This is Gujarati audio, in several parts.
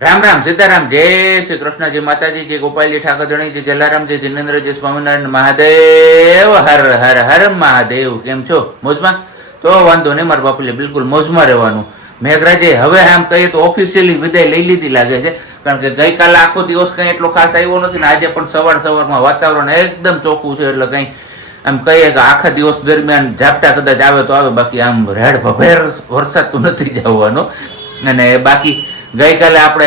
રામ રામ સીતારામ જય શ્રી કૃષ્ણ જય માતાજી જય ગોપાલજી ઠાકર ધણી જય જલારામ જય જિનેન્દ્રજી સ્વામિનારાયણ મહાદેવ હર હર હર મહાદેવ. કેમ છો? મોજમાં? તો વાંધો નહીં, મારા બાપુલે બિલકુલ મોજમાં રહેવાનું. મેઘરાજે હવે આમ કહીએ તો ઓફિશિયલી વિદાય લઈ લીધી લાગે છે, કારણ કે ગઈકાલે આખો દિવસ કંઈ એટલો ખાસ આવ્યો નથી ને આજે પણ સવારમાં વાતાવરણ એકદમ ચોખ્ખું છે, એટલે કંઈ આમ કહીએ કે આખા દિવસ દરમિયાન ઝાપટા કદાચ આવે તો આવે, બાકી આમ રેડ ભભેર વરસાદ તો નથી જવાનો. અને બાકી ગઈકાલે આપણે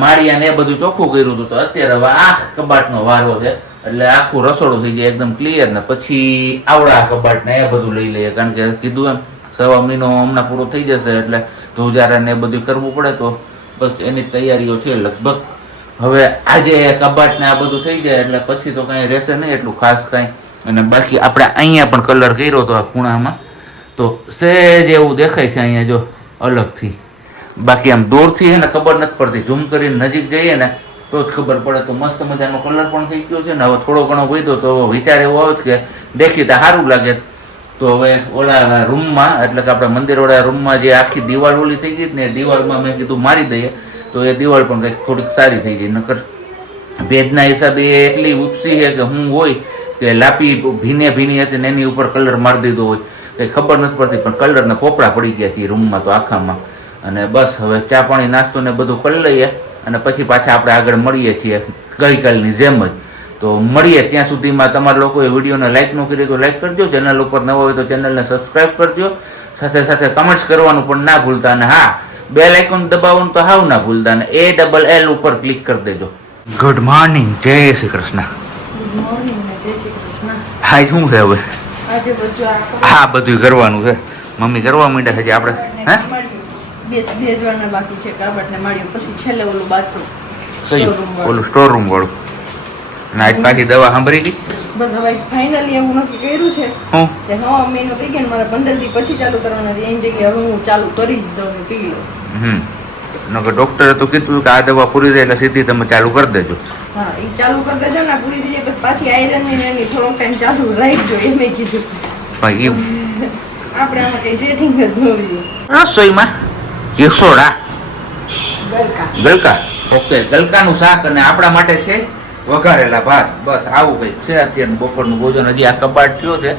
માળિયા ને એ બધું ચોખ્ખું કર્યું હતું, તો અત્યારે હવે આ કબાટનો વારો છે, એટલે આખું રસોડું થઈ જાય એકદમ ક્લિયર. ને પછી આવડા કબાટ ને એ બધું લઈ લઈએ, કારણ કે કીધું એમ 1.5 મહિનો હમણાં પૂરો થઈ જશે એટલે ધોજારા ને એ બધું કરવું પડે, તો બસ એની તૈયારીઓ છે લગભગ. હવે આજે કબાટ ને આ બધું થઈ જાય એટલે પછી તો કાંઈ રહેશે નહીં એટલું ખાસ કાંઈ. અને બાકી આપણે અહીંયા પણ કલર કર્યો હતો આ ખૂણામાં, તો સહેજ એવું દેખાય છે અહીંયા જો અલગથી. બાકી આમ દૂરથી છે ને ખબર નથી પડતી, ઝૂમ કરીને નજીક જઈએ ને તો જ ખબર પડે. તો મસ્ત મજાનો કલર પણ થઈ ગયો છે ને હવે થોડો ઘણો વધ્યો તો વિચાર એવો આવે કે દેખીતા સારું લાગે. તો હવે ઓલા રૂમમાં એટલે કે આપણે મંદિરવાળા રૂમમાં જે આખી દિવાલ ઓલી થઈ ગઈ ને એ દિવાલમાં મેં કીધું મારી દઈએ તો એ દિવાલ પણ કંઈક થોડીક સારી થઈ ગઈ. નકર ભેજના હિસાબે એટલી ઉપસી છે કે હું હોય કે લાપી ભીની હતી ને એની ઉપર કલર મારી દીધો હોય, કંઈ ખબર નથી પડતી, પણ કલરના પોપડા પડી ગયા છે રૂમમાં તો આખામાં. અને બસ હવે ચા પાણી નાસ્તો ને બધું કરી લઈએ અને પછી પાછા આપણે આગળ મળીએ છીએ ગઈકાલની જેમ જ. તો મળીએ ત્યાં સુધીમાં તમારા લોકોએ વિડીયોને લાઇક ન કરી તો લાઇક કરજો, ચેનલ ઉપર નવો હોય તો ચેનલને સબસ્ક્રાઈબ કરજો, સાથે સાથે કમેન્ટ્સ કરવાનું પણ ના ભૂલતા. અને હા, બેલ આઇકોન દબાવવાનું તો હાવ ના ભૂલતા, અને ALL ઉપર ક્લિક કરી દેજો. ગુડ મોર્નિંગ, જય શ્રી કૃષ્ણ. હા શું છે હવે? હા બધું કરવાનું છે, મમ્મી કરવા માંડ્યા છે આપણે. હે ભેજવાના બાકી છે કાબટને માળ્યો, પછી છેલ્લે ઓલું બાથરૂમ કયું ઓલું સ્ટોર રૂમ વાળું. ના આજ પાછી દવા સાંભળી ગઈ. બસ હવે ફાઇનલી એવું નક્કી કર્યું છે હું કે 9 મહિનો થઈ ગયા, મારે 15 દી પછી ચાલુ કરવાના છે. એની જગ્યાએ હવે હું ચાલુ કરી જ દઉં ને પી લઉં. નકર ડોક્ટરે તો કીધું કે આ દવા પૂરી થાય એટલે સીધી તમે ચાલુ કરી દેજો. હા એ ચાલુ કરી દેજો ને, પૂરી થઈ જાય પછી પાછી આયરન ની એની થોડોક ટાઈમ ચાલુ રાખજો એમ કીધું. ભાઈ આપણે આમાં કઈ સેટિંગ જ ન હોય. રસોઈમાં કેસોડા ગલકા ગલકા, ઓકે, ગલકાનું શાક અને આપણા માટે છે વઘારેલા ભાત. બસ આવું કંઈક છે અત્યારનું બપોરનું ભોજન. હજી આ કબાટ થયો છે,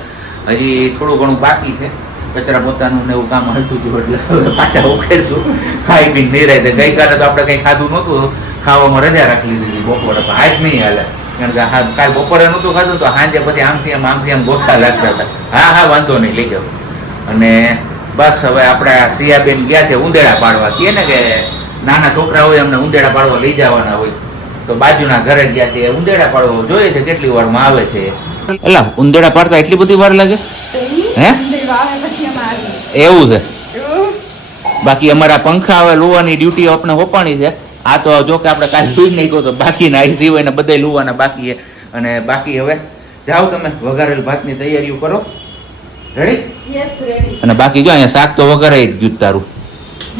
હજી થોડું ઘણું બાકી છે, કચરા પોતાનું ને એવું કામ હાલતું હતું, એટલે પાછા ઉખેડશું ખાઈ પીને નિરાય. ગઈકાલે તો આપણે કંઈ ખાધું નહોતું, ખાવામાં રજા રાખી લીધી બપોરે, પણ આજ નહીં હાલે, કારણ કે કાલ બપોરે નહોતું ખાધું તો સાંજે પછી આમથી આમ ગોથા લાગતા હતા. હા વાંધો નહીં, લઈ જાઓ. અને બસ હવે આપણે સિયાબેન ગયા છે ઉંદેડા પાડવા. કહે ને કે નાના છોકરા હોય એમને ઉંદેડા પાડવા લઈ જવાના હોય, તો બાજુના ઘરે ગયા છે ઉંદેડા પાડવા. જોઈએ છે કેટલી વારમાં આવે છે. એલા ઉંદેડા પાડતા એટલી બધી વાર લાગે? હે એવું છે? બાકી અમારા પંખા હવે લુવાની ડ્યુટી આપણે હોપાણી છે. આ તો જો કે આપણે કાલે સુઈ નહીં કહો તો બાકીના આવી સિવાય ને બધા લુવાના બાકી છે. અને બાકી હવે જાઓ તમે વઘારેલ ભાતની તૈયારીઓ કરો. રેડી? Yes ready. અને બાકી જો અહીંયા શાક તો વઘારાઈ જ ગયું તારું.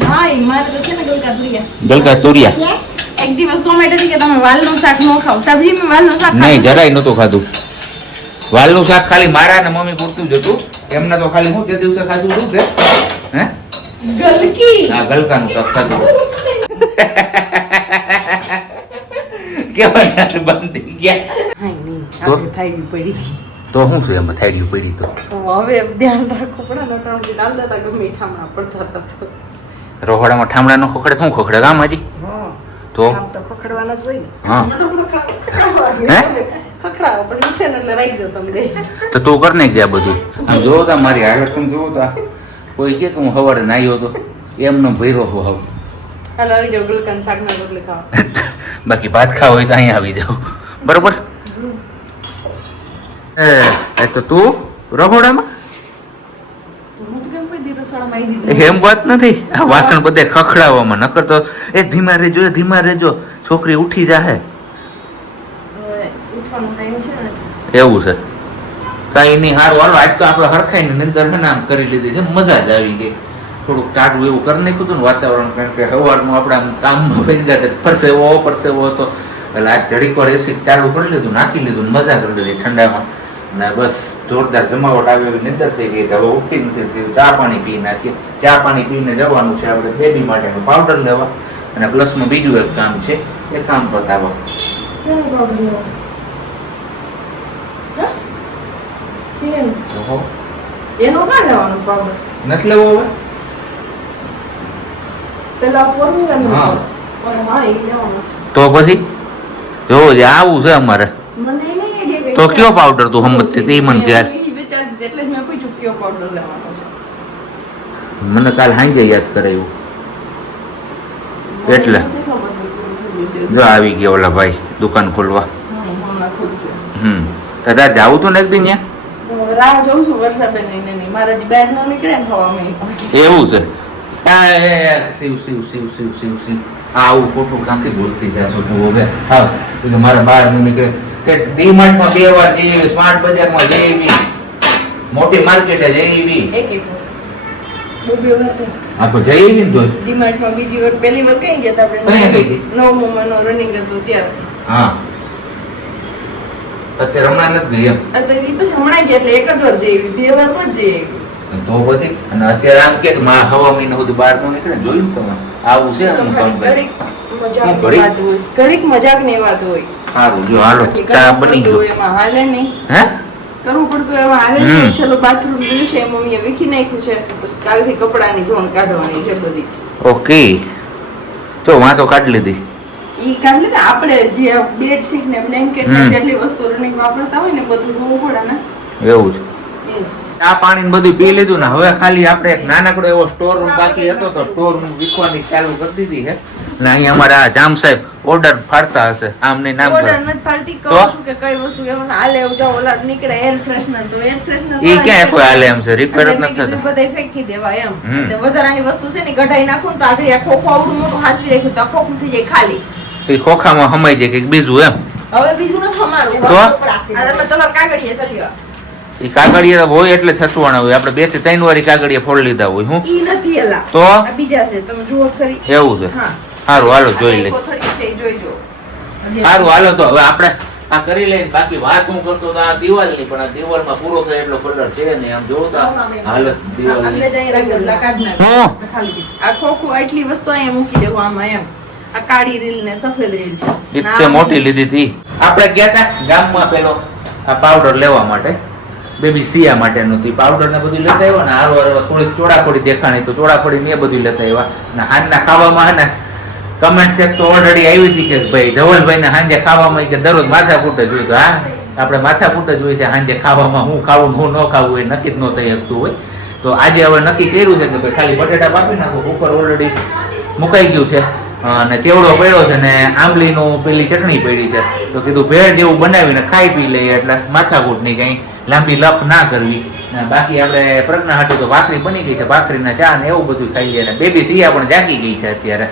હા એ મારે તો છે ને ગલકા તુરિયા. ગલકા તુરિયા એક દિવસ કોમેન્ટ હતી કે તમે વાલનું શાક ન ખાવ. સબ્જીમાં વાલનું શાક નહીં, જરાય નહોતું ખાધું. વાલનું શાક ખાલી મારા ને મમ્મી પૂરતું જ હતું. એમને તો ખાલી હું તે દિવસે ખાધું હતું કે હે ગલકી. હા ગલકાનું શાક ખાધું. કેવા જાત બાંધી ગયા. હાય નહીં આપણે થાળી પડી છે. તો શું છે એમાં થાળીઓ પડી? તો હવે ધ્યાન રાખવું પડે ને, ત્રણ દાલ દાતા ગમે ઠામણા પડતા હતા. રોહડામાં ઠામડા નો ખોખડે શું ખોખડે કામ હજી? તો ખખડવાના જ હોય ને. હા ખખડાવો પછી ઉઠે ને એટલે રાઈ જાવ તમે. તો તું કર ને ગયા બધું. આમ જોવો તો મારી હાલત તમે જોવો તો કોઈ કે હું સવારે નાહ્યો હતો એમનો ભૈરો છું હવે. હાલો આવી જાવ ગલકાન શાક ના બદલે ખાવા. બાકી ભાત ખાવા હોય તો અહીંયા આવી જાવ, બરોબર? એ તો તું રહોડામાં એમ વાત નથી. આ વાસણ બધે ખખડાવવામાં, નકર તો એ ધીમા રેજો છોકરી ઉઠી જાહે. એવું છે? કઈ નહીં, સારું હાલો આજ તો આપણે હરખાઈને નિંદર છે ને આમ કરી લીધી છે, મજા જ આવી ગઈ. થોડુંક ટાઢું એવું કરી નાખ્યું હતું ને વાતાવરણ, કારણ કે સવારમાં આપણે આમ કામમાં બની ગયા પરસેવો હતો, એટલે આજ ઘડીક વાર એસી ચાલુ કરી લીધું, નાખી લીધું, મજા કરી લીધી ઠંડામાં. ને બસ જોરદાર જમાવટ આવે એવી નિંદર થઈ ગઈ. હવે ઉઠી નથી, ચા પાણી પી નાખીએ. ચા પાણી પીને જવાનું છે આપણે બેબી માટેનો પાવડર લેવા. અને પ્લસમાં બીજું એક કામ છે, એ કામ પતાવો. શેનો પાવડર લેવો? હા? શેનો? ઓહો, એનો ક્યાં લેવાનો છે પાવડર? નથી લેવો હવે? પેલા ફોર્મ્યુલા નો હા. હા એ લેવાનો છે. તો પછી જોવો જે આવું છે અમારે. મને નહીં idea તો કયો પાવડર તું સમજતી તે મને કહે. એ વિચારતી એટલે જ મેં પૂછ્યું કયો પાવડર લેવાનો છે. મને કાલ સાંજે યાદ કરાયું. એટલે? મને નથી ખબર નથી. જો આવી ગયા ઓલા ભાઈ દુકાન ખોલવા. હમણાં ખુલશે. તો તારે જાવું તું ને એક દી ન્યા? હું રાહ જોઉં છું વર્ષાબેન નહીં મારે હજી બહાર ન નીકળે ને હવામાં એવું છે. આ એ શિવ શિવ શિવ શિવ શિવ શિવ આવું ખોટું ક્યાંથી બોલતી જાશો તું હવે? હા એટલે મારા બહાર ન નીકળે તે ડીમાર્ટમાં 2 વાર જઈ આવી, સ્માર્ટ બજારમાં જઈ આવી, મોટી માર્કેટે જઈ આવી. એક બહુ બે વાર થઈ. આ તો જઈ આવી ને તો ડીમાર્ટમાં બીજી વાર પહેલી વાર કઈ ગયા હતા કઈ આપણે? ગઈ હતી? 9મો મહિનો રનિંગ હતો ત્યારે. હા અત્યારે હમણાં નથી ગઈ એમ. અત્યારે ઈ પછી હમણાં ગયા એટલે એક જ વાર જઈ આવી, 2 વાર માં જ જઈ આવી. તો પછી અને અત્યારે આમ કે માં હવા મહિના સુધી બહાર નો નીકળે જોયું ને તમે આવું છે તો એમ કામ ઘડીક હું મજાકની વાત હોય, ઘડીક મજાકની વાત હોય. સારું જો હાલો બાકી ચા કરવું બની પડતું ગયો. હોય એમાં હાલે નહીં. હે કરવું પડતું એમાં હાલે નહીં. ચલો બાથરૂમ જોયું છે મમ્મીએ વીખી નાખ્યું છે, પછી કાલથી કપડાની ધોણ કાઢવાની છે બધી. ઓકે તો વાંચો કાઢી લીધી. ઈ કાઢી ને આપણે જે બેડશીટ ને બ્લેન્કેટ ને જેટલી વસ્તુ રનિંગ વાપરતા હોય ને બધું ધોવું પડે ને. એવું છે. યસ. ચા પાણી ને બધું પી લીધું ને હવે ખાલી આપણે એક નાનકડો એવો સ્ટોર રૂમ બાકી હતો તો સ્ટોર રૂમ વિકવાની ચાલુ કરી દીધી છે ને અહીંયા અમારા જામ સાહેબ ઓર્ડર ફાડતા હશે આમ નહીં નામ ઓર્ડર કરે. નથી ફાલતી તો? કહું છું કે કઈ વસ્તુ એમાં હાલે એવું જાવ ઓલા નીકળે એર ફ્રેશનર તો એર ફ્રેશનર ઈ ક્યાં કોઈ હાલે એમ છે રિપેર જ નથી થતા. બધાય ફેંકી દેવાય એમ. હમ. એટલે વધારાની વસ્તુ છે ને કઢાઈ નાખું ને તો આગળ આ ખોખું આવડું મોટું હાંસવી રાખ્યું તો આ ખોખું થઈ જાય ખાલી. એ ખોખામાં હમાઈ જાય કંઈક બીજું એમ. હવે બીજું નથી અમારું. તો? આ તમે તમારા કાગળિયે ચાલી આવો. એ કાગળિયા હોય એટલે છસવાના હોય આપણે 2 થી 3 વાર કાગળિયા ફોડ લીધા હોય હું ઈ નથી એલા. તો આ બીજા છે તમે જુઓ ખરી. એવું છે. હા. સારું હાલો જોઈ લે. આ કોથળી છે ઈ જોઈજો. સારું હાલો તો હવે આપણે આ કરી લઈને બાકી વાત હું કરતો તો આ દિવાલની પણ આ દિવાલમાં પૂરો થાય એટલો કલર છે ને આમ જોવો તો આ હાલત દિવાલની. અંદર જઈ રાખજો કાઢ હું? નાખ ખાલી આ ખોખું આટલી વસ્તુ અહીંયા મૂકી દેવું આમાં એમ. આ કાળી રીલ ને સફેદ રીલ છે. ઇત્તે મોટી લીધી હતી આપણે ગયા હતા ગામમાં પેલો આ પાવડર લેવા માટે બેબી સિયા માટેનું હતી પાવડર ને બધું લેતા આવ્યા ને હારો હારો થોડી ચોડાફોડી દેખાણી તો ચોડાફોડી ને એ બધું લેતા આવ્યા ને હાંજના ખાવામાં હે ને કમેન્ટ ચેક તો ઓલરેડી આવી હતી કે ભાઈ ધવલભાઈ ને હાંજે ખાવામાં કે દરરોજ માથાકૂટ જ હોય તો હા આપણે માથાકૂટ જ હોય છે હાંજે ખાવામાં હું ખાવું ને હું ન ખાવું એ નક્કી જ ન થઈ શકતું હોય તો આજે હવે નક્કી કર્યું છે કે ભાઈ ખાલી બટેટા કાપી નાખો ઉપર ઓલરેડી મુકાઈ ગયું છે અને કેવડો પડ્યો છે ને આંબલીનું પેલી ચટણી પડી છે તો કીધું ભેળ જેવું બનાવીને ખાઈ પી લઈએ એટલે માથાકૂટની કંઈ લાંબી લપ ના કરવી અને બાકી આપણે પ્રજ્ઞા હાટું તો ભાખરી બની ગઈ છે ભાખરીના ચા ને એવું બધું ખાઈ લઈએ અને બેબી સિયા પણ જાગી ગઈ છે અત્યારે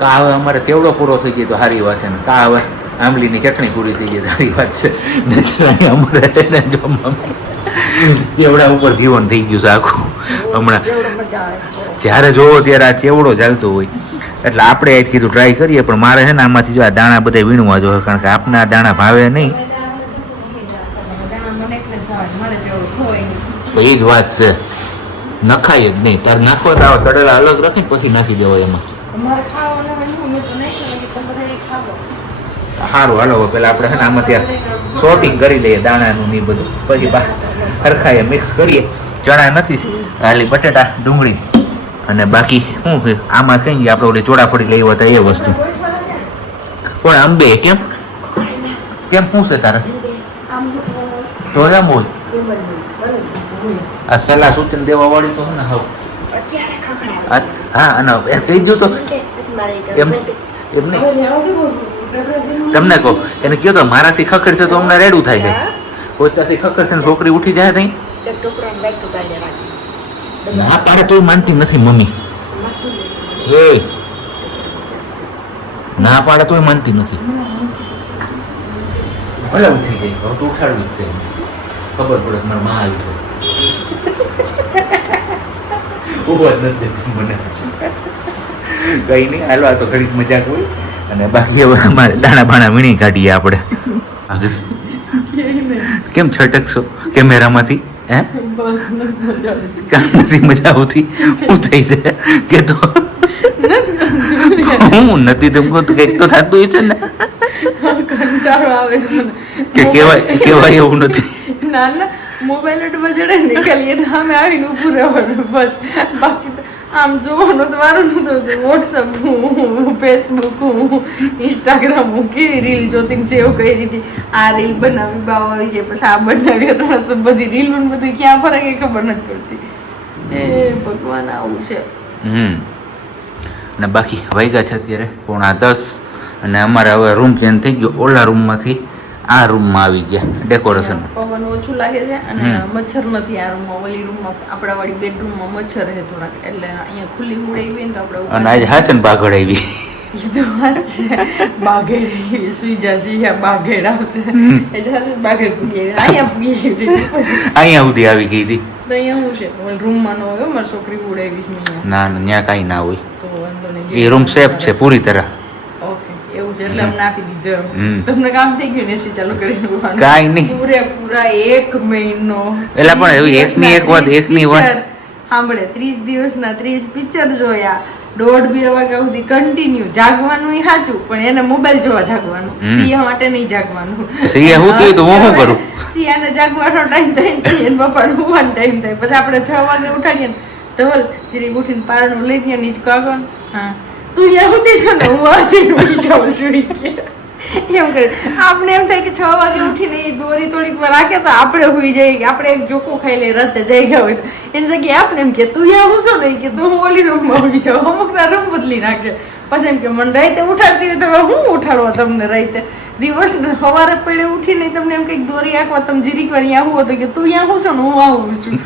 કા હવે અમારે કેવડો પૂરો થઈ ગયો તો સારી વાત છે ને કા હવે આંબલીની ચટણી પૂરી થઈ ગઈ સારી વાત છે અમારે ચેવડા ઉપર જીવન થઈ ગયું છે આખું હમણાં જ્યારે જોવો ત્યારે આ ચેવડો ચાલતો હોય એટલે આપણે આ કીધું ટ્રાય કરીએ પણ મારે છે ને આમાંથી જો આ દાણા બધા વીણવા જોઈએ કારણ કે આપના આ દાણા ભાવે નહીં તો એ જ વાત છે નખાય જ નહીં તારે નાખો તો આવા તળેલા અલગ રાખીને પછી નાખી દેવાય એમાં સારું હાલો હવે પેલા આપણે છે ને આમાં ત્યાં સોર્ટિંગ કરી લઈએ દાણાનું ને બધું પછી હરખાઈએ મિક્સ કરીએ ચણા નથી ખાલી બટેટા ડુંગળી અને બાકી શું છે આમાં કઈ ગયા આપણે ઓલી ચોડાફળી લઈ હતા એ વસ્તુ પણ અંબે કેમ કેમ શું છે તારે તો એમ બોલ આ સલાહ સૂચન દેવા વાળી તો ને હવે હા અને એ કહી ગયું તો એમ એમ નહીં તમને કહો એને કહો તો મારાથી ખખડશે તો અમને રેડું થાય છે કોઈ ત્યાંથી ખખડશે ને છોકરી ઉઠી જાય તઈ ના પાડે તોય માનતી નથી મમ્મી એ ના પાડે તોય માનતી નથી ભલે ઉઠી જાય હવે તો ઉઠાડવું જ છે ખબર પડે મારા માં આવી ઉભો જ નથી મને કઈ નહીં હાલો આ તો ઘડીક મજાક હોય અને બાકી હવે અમારે દાણા બાણા વીણી કાઢીએ આપણે કેમ છટકશો કેમેરામાંથી હે કામ નથી મજા આવતી શું થઈ છે કે તો હું નથી તેમ કહું તો કંઈક તો થતું હશે ને કંટાળો આવે છે મને કે કેવાય એવું નથી. ના ના મોબાઈલ જ બજડે ને ખાલી એને સામે આવીને ઊભું રહેવાનું બસ. બાકી તો આમ જોવાનું તો વારું નતું. વોટ્સઅપ ફેસબુક ઇન્સ્ટાગ્રામ કેવી રીલ જોતી સેવ કરી હતી. આ રીલ બનાવી બાવ આવી જાય પછી આ બનાવી તો બધી રીલ બધી ક્યાં ફરે કઈ ખબર નથી પડતી. એ ભગવાન આવું છે. ને બાકી વાગ્યા છે અત્યારે 9:10 અને અમારે હવે રૂમ ચેન્જ થઈ ગયો. ઓલા રૂમમાંથી આ રૂમમાં આવી ગયા ડેકોરેશન. પવન ઓછું લાગે છે અને મચ્છર નથી આ રૂમમાં. ઓલી રૂમમાં આપણા વાળી બેડરૂમમાં મચ્છર છે થોડાક એટલે અહીંયા ખુલ્લી ઉડાવી ને તો આપણે અને આજે હાચે ને બાગડ આવી. એ તો વાત છે. બાગેડ સુઈ જશે બાગેડ આવશે એટલે હશે બાગેડ પૂગી અહીંયા પૂગી અહીંયા સુધી આવી ગઈ હતી. તો અહીંયા હું છે રૂમમાં ન હોય મારી છોકરી ઉડાવી છે અહીંયા. ના ના ત્યાં કાંઈ ના હોય. તો વાંધો નહીં. એ રૂમ સેફ છે પૂરી તરહ. એવું છે એટલે અમને આપી દીધો. તમને કામ થઈ ગયું ને એસી ચાલુ કરીને કાંઈ નહીં પૂરેપૂરા 1 મહિનો. એટલે પણ એવી એકની એક વાત સાંભળે 30 દિવસના 30 પિક્ચર જોયા. 1:30-2 વાગ્યા સુધી કન્ટિન્યુ જાગવાનું ય સાચું પણ એને મોબાઈલ જોવા જાગવાનું. સિયા માટે નહીં જાગવાનું. સિયા હું તો હું શું કરું? સિયાને જાગવાનો ટાઈમ થાય ને એને પપ્પાનો ઉઠવાનો ટાઈમ થાય. પછી આપણે 6 વાગે ઉઠાડીએ ને ધવલ જરી ઉઠીને પારણું લઈ ગયા નીચ કાગો. હા તું યા હોતી છો ને હું આથી ઉઠી જાઉં છું એમ કરે. આપણે એમ થાય કે 6 વાગે ઉઠીને એ દોરી થોડીક વાર રાખે તો આપણે સુઈ જઈએ કે આપણે એક જોકો ખાઈ લઈએ રતે જઈ ગયા હોય તો એની જગ્યાએ આપણે એમ કે તું યા હું છો નહીં કે તું હું ઓલી રૂમમાં ઉઠી જાઉં. અમુકના રૂમ બદલી નાખે. પછી એમ કે મને રાતે ઉઠાડતી હોય તો હું ઉઠાડવા તમને રાતે દિવસ સવારે પડે ઉઠીને તમને એમ કંઈક દોરી આંકવા તમે જીરીક વાર યા હું હતું કે તું યા હું છો ને હું આવું છું.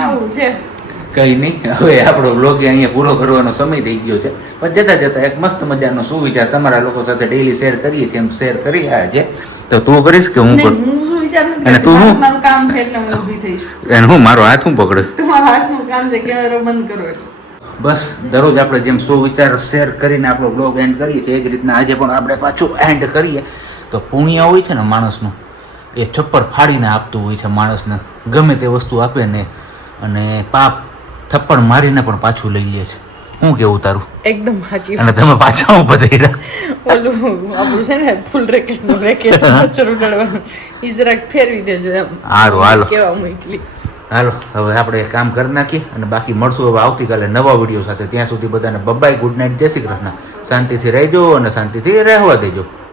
આવું છે. કઈ નહીં. હવે આપણો બ્લોગ અહીંયા પૂરો કરવાનો સમય થઈ ગયો છે. પણ જતા જતા એક મસ્ત મજાનો સુવિચાર તમારા લોકો સાથે ડેઈલી શેર કરીએ છીએ. એમ શેર કરી આજે તો તું કરીશ કે હું કરું? હું શું વિચાર નથી અને તું કરતી. હું? મારું કામ છે એટલે હું ઊભી થઈશ. અને હું મારો હાથ હું પકડીશ? તમારા હાથનું કામ છે કેમેરો બંધ કરો એટલે. બસ દરરોજ આપણે જેમ સુવિચાર શેર કરીને આપણો બ્લોગ એન્ડ કરીએ છીએ એ જ રીતના આજે પણ આપણે પાછું એન્ડ કરીએ. તો પુણ્ય હોય છે ને માણસનું એ છપ્પર ફાડીને આપતું હોય છે માણસને. ગમે તે વસ્તુ આપે ને અને પાપ થપ્પડ મારીને પણ પાછું લઈ લે છે. શું કેવું તારું? એકદમ સાચી અને તમે પાછા હું બધા ઓલું આપણું છે ને ફૂલ રેકેટ નું રેકેટ મચ્છર ઉડાડવાનું ઈ જરાક ફેરવી દેજો એમ. હારું હાલો કેવા મોકલી. હાલો હવે આપણે કામ કરી નાખીએ અને બાકી મળશું હવે આવતીકાલે નવા વિડીયો સાથે. ત્યાં સુધી બધાને બબાય ગુડ નાઇટ જય શ્રી કૃષ્ણ. શાંતિથી રહેજો અને શાંતિથી રહેવા દેજો.